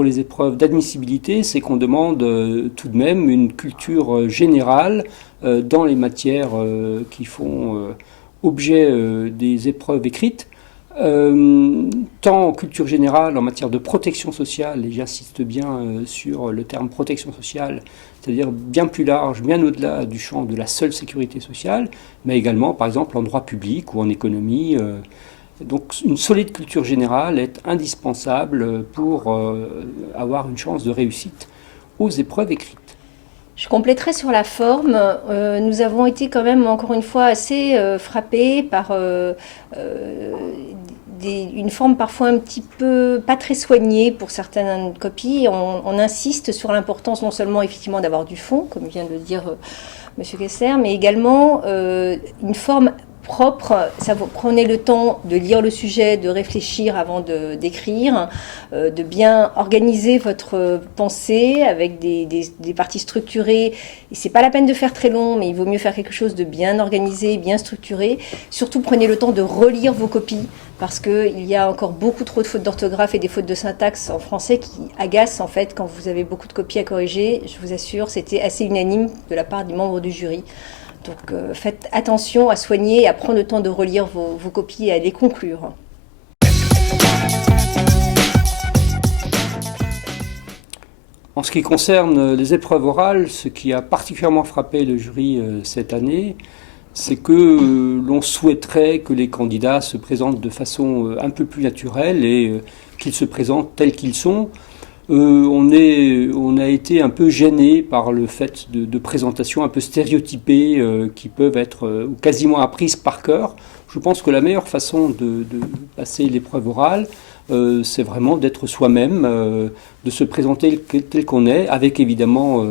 pour les épreuves d'admissibilité, c'est qu'on demande tout de même une culture générale dans les matières qui font objet des épreuves écrites. Tant en culture générale en matière de protection sociale, et j'insiste bien sur le terme protection sociale, c'est-à-dire bien plus large, bien au-delà du champ de la seule sécurité sociale, mais également par exemple en droit public ou en économie. Donc une solide culture générale est indispensable pour avoir une chance de réussite aux épreuves écrites. Je compléterai sur la forme. Nous avons été quand même, encore une fois, assez frappés par une forme parfois un petit peu pas très soignée pour certaines copies. On insiste sur l'importance non seulement effectivement d'avoir du fond, comme vient de le dire Monsieur Kessler, mais également une forme propre. Ça vous prenez le temps de lire le sujet, de réfléchir avant d'écrire, de bien organiser votre pensée avec des parties structurées. Et c'est pas la peine de faire très long, mais il vaut mieux faire quelque chose de bien organisé, bien structuré. Surtout prenez le temps de relire vos copies, parce qu'il y a encore beaucoup trop de fautes d'orthographe et des fautes de syntaxe en français qui agacent en fait quand vous avez beaucoup de copies à corriger. Je vous assure, c'était assez unanime de la part des membres du jury. Donc faites attention à soigner et à prendre le temps de relire vos copies et à les conclure. En ce qui concerne les épreuves orales, ce qui a particulièrement frappé le jury cette année, c'est que l'on souhaiterait que les candidats se présentent de façon un peu plus naturelle et qu'ils se présentent tels qu'ils sont. On a été un peu gêné par le fait de présentations un peu stéréotypées qui peuvent être quasiment apprises par cœur. Je pense que la meilleure façon de passer l'épreuve orale, c'est vraiment d'être soi-même, de se présenter tel qu'on est, avec évidemment,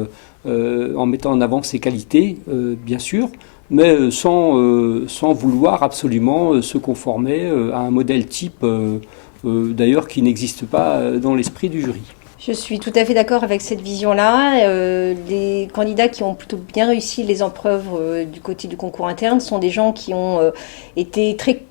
en mettant en avant ses qualités, bien sûr, mais sans vouloir absolument se conformer à un modèle type, d'ailleurs, qui n'existe pas dans l'esprit du jury. Je suis tout à fait d'accord avec cette vision-là. Les candidats qui ont plutôt bien réussi les épreuves du côté du concours interne sont des gens qui ont été très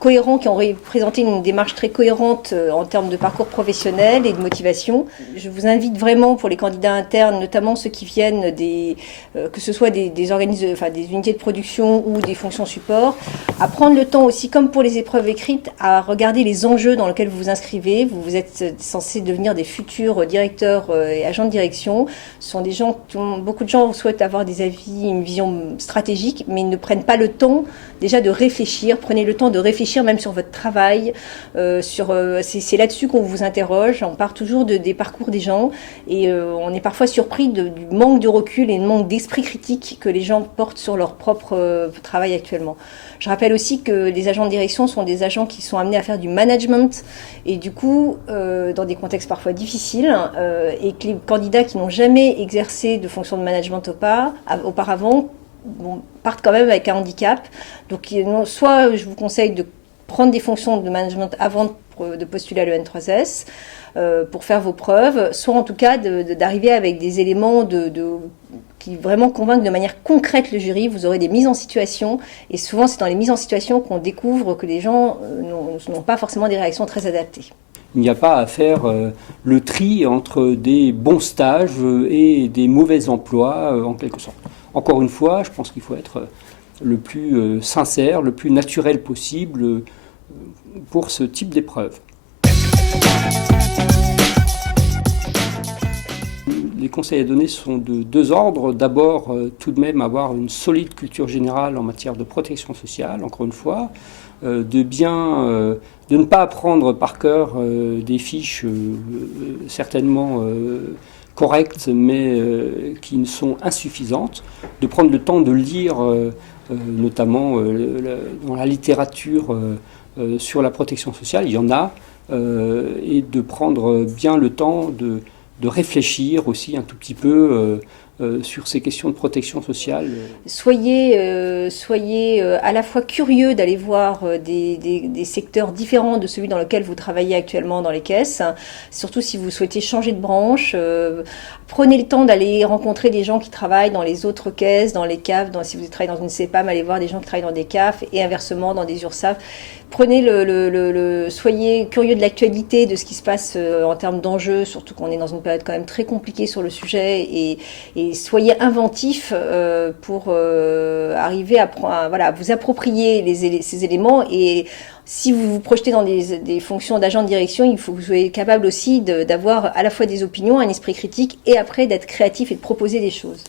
cohérents, qui ont présenté une démarche très cohérente en termes de parcours professionnel et de motivation. Je vous invite vraiment pour les candidats internes, notamment ceux qui viennent que ce soit des organismes, enfin des unités de production ou des fonctions support, à prendre le temps aussi, comme pour les épreuves écrites, à regarder les enjeux dans lesquels vous vous inscrivez. Vous êtes censés devenir des futurs directeurs et agents de direction. Ce sont des gens beaucoup de gens souhaitent avoir des avis, une vision stratégique, mais ils ne prennent pas le temps déjà de réfléchir. Prenez le temps de réfléchir même sur votre travail. C'est là-dessus qu'on vous interroge. On part toujours des parcours des gens et on est parfois surpris du manque de recul et du manque d'esprit critique que les gens portent sur leur propre travail actuellement. Je rappelle aussi que les agents de direction sont des agents qui sont amenés à faire du management et du coup, dans des contextes parfois difficiles, et que les candidats qui n'ont jamais exercé de fonction de management auparavant partent quand même avec un handicap. Donc, soit je vous conseille de prendre des fonctions de management avant de postuler à l'EN3S pour faire vos preuves, soit en tout cas d'arriver avec des éléments qui vraiment convainquent de manière concrète le jury. Vous aurez des mises en situation et souvent c'est dans les mises en situation qu'on découvre que les gens n'ont pas forcément des réactions très adaptées. Il n'y a pas à faire le tri entre des bons stages et des mauvais emplois, en quelque sorte. Encore une fois, je pense qu'il faut être le plus sincère, le plus naturel possible pour ce type d'épreuve. Les conseils à donner sont de deux ordres. D'abord, tout de même avoir une solide culture générale en matière de protection sociale, encore une fois, de ne pas apprendre par cœur des fiches certainement correctes, mais qui sont insuffisantes, de prendre le temps de lire, notamment dans la littérature sur la protection sociale, il y en a, et de prendre bien le temps de réfléchir aussi un tout petit peu sur ces questions de protection sociale. Soyez à la fois curieux d'aller voir des secteurs différents de celui dans lequel vous travaillez actuellement dans les caisses, surtout si vous souhaitez changer de branche. Prenez le temps d'aller rencontrer des gens qui travaillent dans les autres caisses, dans les CAF. Si vous travaillez dans une CEPAM, allez voir des gens qui travaillent dans des CAF et inversement dans des URSSAF. Soyez curieux de l'actualité, de ce qui se passe en termes d'enjeux, surtout qu'on est dans une période quand même très compliquée sur le sujet, et soyez inventifs pour arriver à vous approprier ces éléments. Et si vous vous projetez dans des fonctions d'agent de direction, il faut que vous soyez capable aussi d'avoir à la fois des opinions, un esprit critique, et après d'être créatif et de proposer des choses.